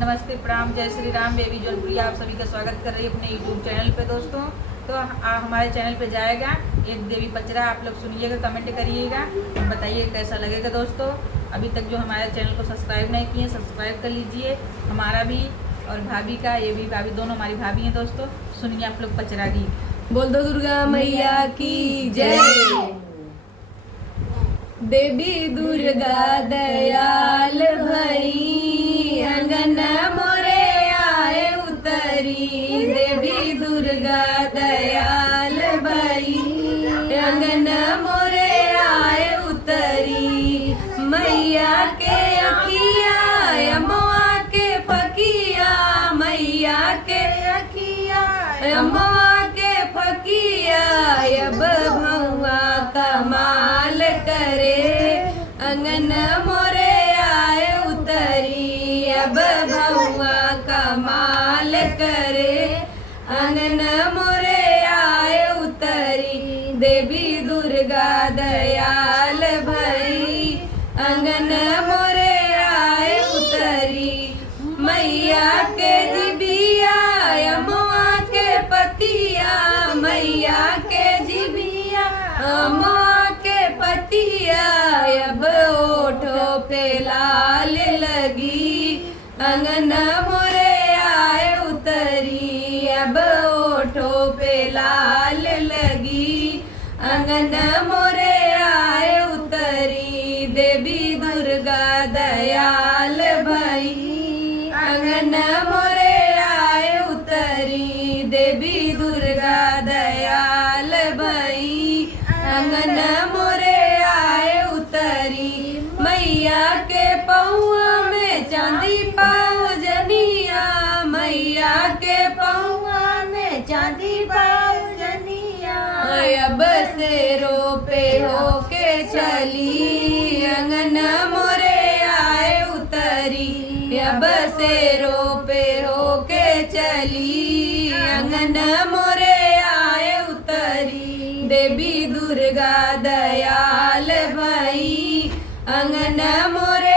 नमस्ते, प्रणाम, जय श्री राम। बेबी जौनपुरी आप सभी का स्वागत कर रही है अपने यूट्यूब चैनल पे दोस्तों। तो हमारे चैनल पे जाएगा एक देवी पचरा, आप लोग सुनिएगा, कमेंट करिएगा, बताइए कैसा लगेगा दोस्तों। अभी तक जो हमारे चैनल को सब्सक्राइब नहीं किए सब्सक्राइब कर लीजिए, हमारा भी और भाभी का। ये भी भाभी दोनों हमारी भाभी हैं दोस्तों। सुनिए आप लोग पचरा गीत। बोल दो दुर्गा मैया की जय। देवी दुर्गा दयाल भई, अंगन मोरे आए उतरी। देवी दुर्गा दयाल भई, अंगन मोरे आए उतरी। मैया के अखिया अम्मा के फकिया, मैया के अखिया अम्मा के फकिया। अब भौवा कमाल करे, अंगन मोरे आए उतरी। अब भौवा कमाल करे, अंगन मोरे आए उतरी। देवी दुर्गा दयाल भई, अंगन मोरे आए उतरी। मैया के जिबिया अम्मा के पतिया, मैया के जिबिया अम्मा के पतिया। अब ओठो पे लाल लगी, अंगन मोरे आए उतरी। अब ओठो पे लाल लगी, अंगन मोरे आए उतरी। देवी दुर्गा दयाल भई, अंगन मोरे आए उतरी। देवी दुर्गा दयाल भई, अंगन मोरे आए उतरी। मैया के पौआ में चांदी पाउजनिया, मैया के पौआ में चांदी पाउजनिया। अब से रोपे होके चली, अंगन मोरे आए उतरी। अब से रोपे होके चली, अंगन मोरे आए उतरी। देवी दुर्गा दयाल भई, अंगन मोरे